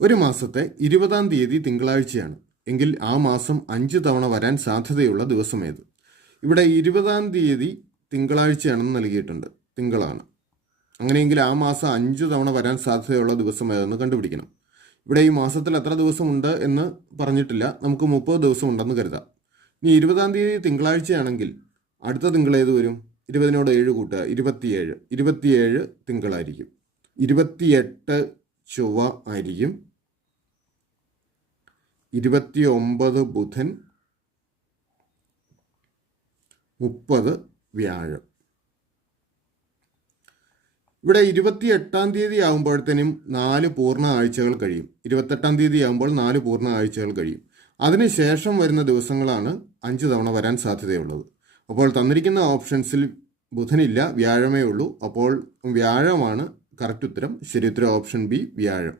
ഒരു മാസത്തെ 20-ാം തീയതി തിങ്കളാഴ്ചയാണ് എങ്കിൽ ആ മാസം 5 തവണ വരാൻ സാധ്യതയുള്ള ദിവസം ഏത്? ഇവിടെ 20-ാം തീയതി തിങ്കളാഴ്ചയാണെന്ന് നൽകിയിട്ടുണ്ട്, തിങ്കളാണ്. അങ്ങനെയെങ്കിൽ ആ മാസം 5 തവണ വരാൻ സാധ്യതയുള്ള ദിവസം ഏതെന്ന് കണ്ടുപിടിക്കണം. ഇവിടെ ഈ മാസത്തിൽ എത്ര ദിവസമുണ്ട് എന്ന് പറഞ്ഞിട്ടില്ല, നമുക്ക് 30 ദിവസം ഉണ്ടെന്ന് കരുതാം. ഇനി 20-ാം തീയതി തിങ്കളാഴ്ചയാണെങ്കിൽ അടുത്ത തിങ്കൾ ഏത് വരും? 20നോട് 7 കൂട്ടുക, 27. 27 തിങ്കളായിരിക്കും. 28 ചൊവ്വ ആയിരിക്കും. 29 ബുധൻ, 30 വ്യാഴം. ഇവിടെ 28-ാം തീയതി ആകുമ്പോഴത്തേനും 4 പൂർണ്ണ ആഴ്ചകൾ കഴിയും. 28-ാം തീയതി ആകുമ്പോൾ 4 പൂർണ്ണ ആഴ്ചകൾ കഴിയും. അതിനുശേഷം വരുന്ന ദിവസങ്ങളാണ് 5 തവണ വരാൻ സാധ്യതയുള്ളത്. അപ്പോൾ തന്നിരിക്കുന്ന ഓപ്ഷൻസിൽ ബുധനില്ല, വ്യാഴമേ ഉള്ളൂ. അപ്പോൾ വ്യാഴമാണ് കറക്റ്റ് ഉത്തരം. ശരി ഉത്തരം ഓപ്ഷൻ ബി, വ്യാഴം.